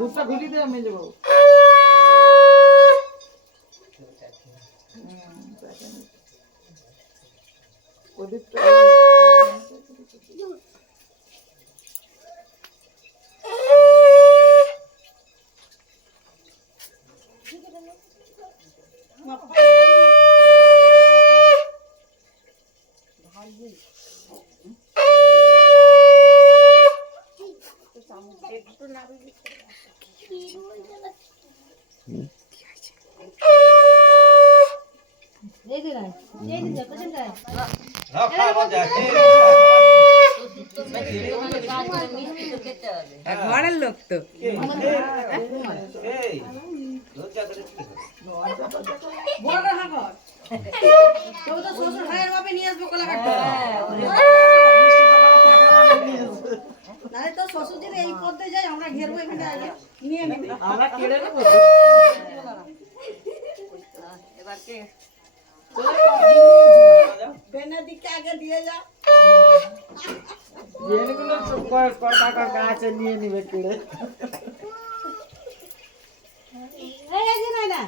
दूसरा घुटी दे मैं जब ঘরের লোক তো শ্বশুর ভাইয়ের ভাবে নিয়ে আসবো কলা কাটতে নাহলে তো শ্বশুরদের এই পথে যাই আমরা ঘেরবো এখানে আগে নিয়ে নেব আমরা কেড়ে নেব এবার কে বেনা দিকে আগে দিয়ে যা যেগুলো কর কাকা গাছে নিয়ে নিবে কেড়ে এই যে না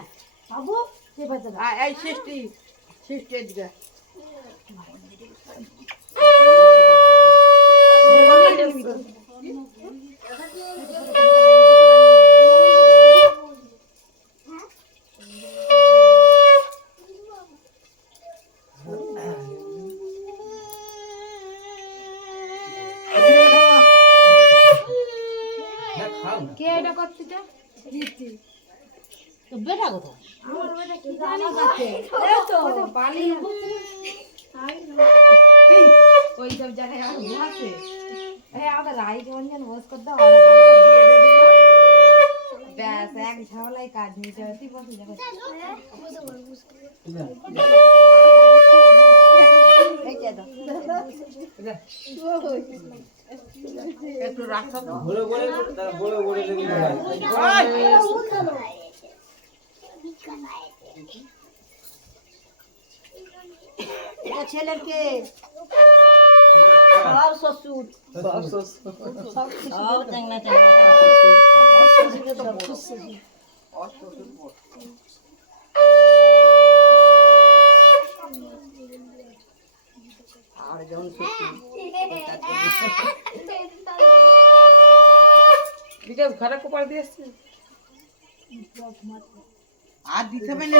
বাবু কে বাজা এই সৃষ্টি দিগা কে এটা করছিটা দিদি তো বেটা কোথায় আমার বেটা কি জানা যাচ্ছে এই তো পানি ওই সব জায়গায় আর ঘুমাচ্ছে এই আমাদের রাইট অঞ্জন বস করতে হবে দিয়ে দেব ব্যাস এক ঝামেলাই কাজ নিতে হতি বসে যাবে এই কে দাও একটু রাখো তো বড় লেগে এটা ছেলের কে আর শ্বশুর সব চ্যাংনা আর যখন দিকে ঘরে কোপার দিয়েছে আর দিতে হবে না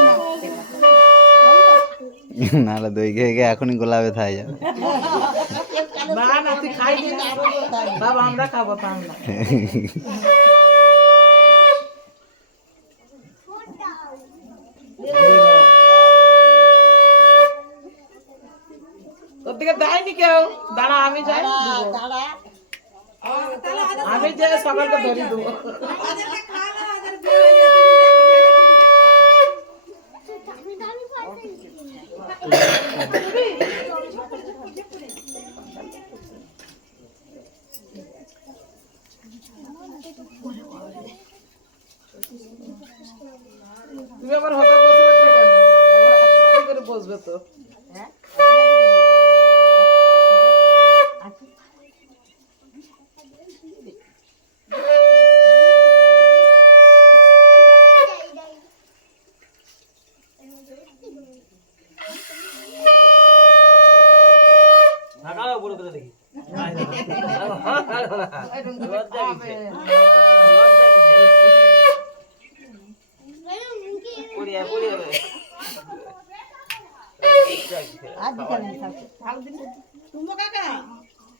নাহলে দই খেয়ে এখনই গোলাপে থাই যাবে না না তুই খাই দিন বাবা আমরা খাবো তা না তোর দিকে দেয়নি কেউ দাঁড়া আমি যাই দাঁড়া আমি যে সকালকে ধরি দেবো তুমি আবার হঠাৎ বসবে তো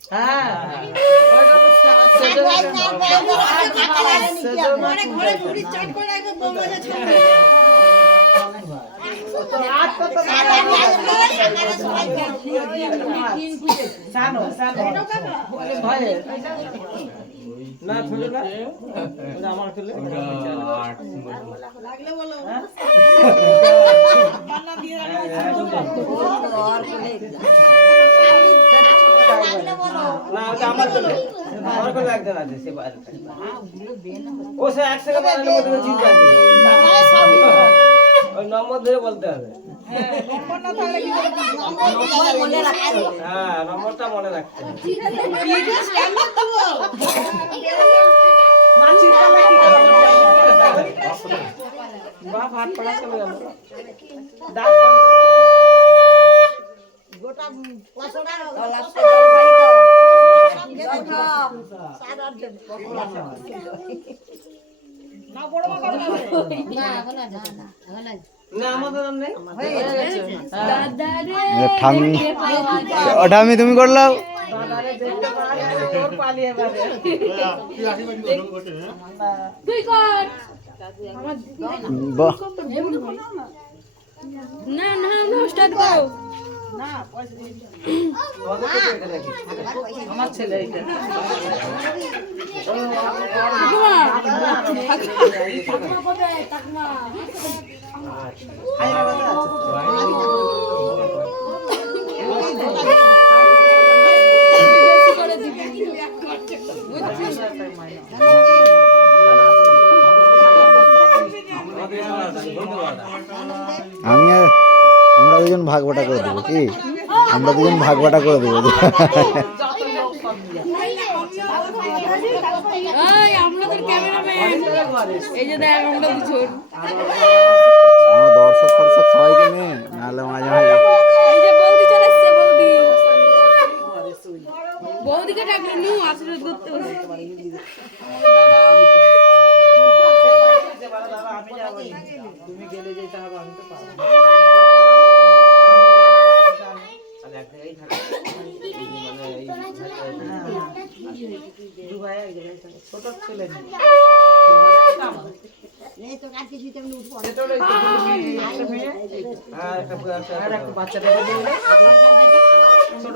হ্যাঁ না ছোট না আমার খেলে লাগলে বলো না ওটা আমার কোলে একজন আছে সে বাইরে থাকে। ও সে এক সেকেন্ড বানানোর মধ্যে চিন্তা আছে ওই নম্বর ধরে বলতে হবে। হ্যাঁ নম্বরটা মনে রাখতে হবে। বাপ হাত পড়া চলে গেল ডাক গোটা পছড়া না বড় মা করে না না আমাদের নাম নেই দাদা রে ঠামি ওটা আমি তুমি করলাও দাদা রে দেখতে পারে তোর পালিয়ে যাবে তুই কর বাহ না না না স্টার্ট করো না পয়সা দিয়ে আমার ছেলে এইটা আমরা দুজন ভাগ বাটা করে দেবো কি আমরা দুজন ভাগ বাটা করে দেবো আমার দর্শক ফর্শক সবাইকে নিয়ে নাহলে মাঝে মাঝে বৌদিকে ডাকলে নু আশীর্বাদ করতে হবে আমি যাবো তুমি গেলে যেতে হবে আমি তো পারবো না আর এক জায়গায় থাকো মানে এই দু ভাই এক জায়গায় থাকে ছোট ছেলে নেই তো কাজ কিছু তেমন উঠবো এটা হলো একটা মেয়ে আর একটা বাচ্চাটা দিলে ছোট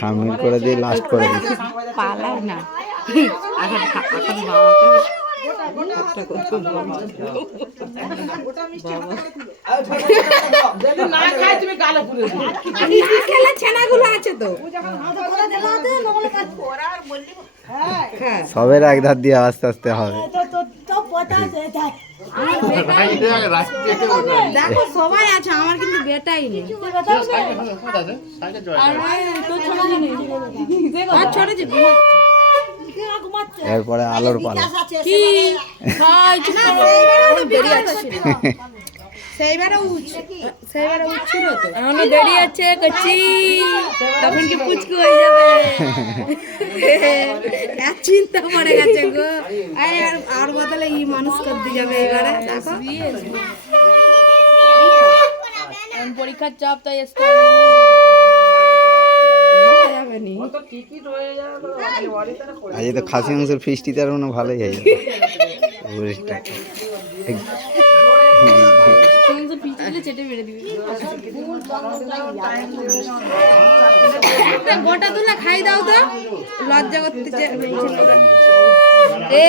সামিল করে দিয়ে লাস্ট করে দিই পালাও না এখন এখন সবের এক ধার দিয়ে আস্তে আস্তে হবে দেখো সবাই আছে আমার কিন্তু বেটাই নেই এরপরে আলোর পালা কি সেইবারে উঠছিল তো এখনো দেরি আছে কচি তখন কি পুচকু হয়ে যাবে এক চিন্তা পড়ে গেছে গো আর বদলে এই মানুষ করতে যাবে এবারে দেখো পরীক্ষার চাপ তাই আজ তো খাসি মাংসের ফিস্টি তার মানে ভালোই হয়ে যাবে গোটা তুলা খাই দাও তো লজ্জা করতে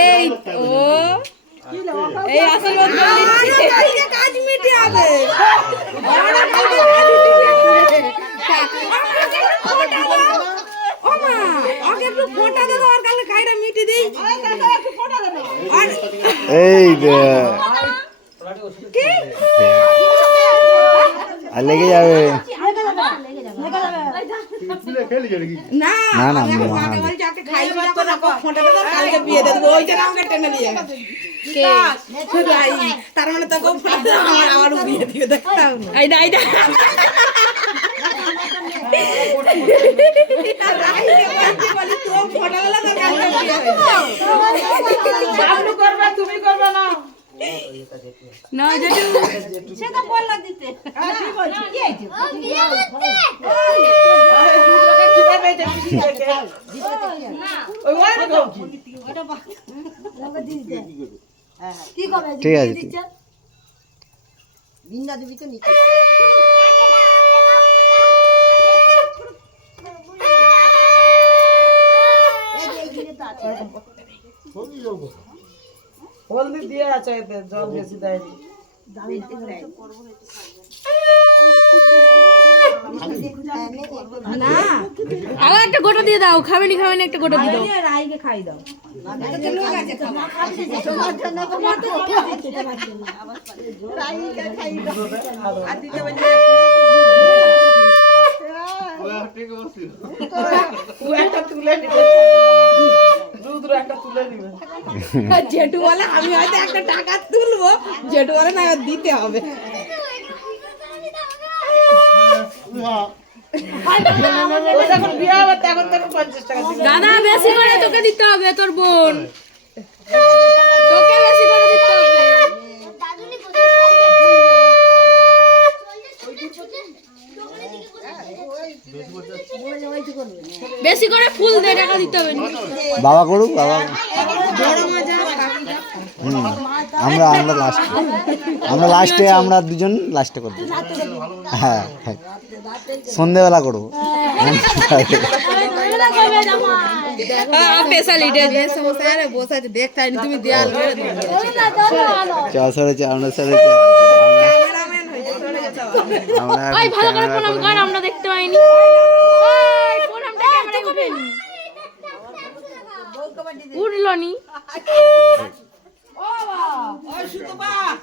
এই ও এই আশীর্বাদ কাজ মিটে যাবে এই আর লেগে যাবে না না তার মানে তোকে আমার বিয়ে দিবে দেখতাম তুমি করবে না না যেটু সেটা বললা দিতে ঠিক আছে কি ভাবে এটা না ওই ওটা কি করবে ঠিক আছে বিন্দা দিবি তো নিচে হলদি দিয়ে আছে এতে জল বেশি দেয়নি না আবার একটা গোটা দিয়ে দাও, খাবেনি একটা গোটা দিয়ে দাও। রাইকে খাই দাও জেঠু বলে আমি হয়তো একটা টাকা তুলবো, জেঠু বলে না দিতে হবে। দাদা বেশি করে তোকে দিতে হবে, তোর বোন তোকে বেশি করে দিতে হবে। বেশি করে ফুল দিয়ে টাকা দিতে হবে। বাবা করুক, বাবা। আমরা লাস্টে, আমরা দুজন লাস্টে করবো। হ্যাঁ, সন্ধেবেলা করবো। স্পেশালিটি যে সমস্যা আরে বসে আছে দেখতে আইনি তুমি দেয়াল মেরে দিলে সরেছে, আমরা সরেছে। ওই ভালো করে প্রণাম কর, আমরা দেখতে পাইনি। ওই প্রণামটা ক্যামেরায় উঠেনি, উঠলো নি।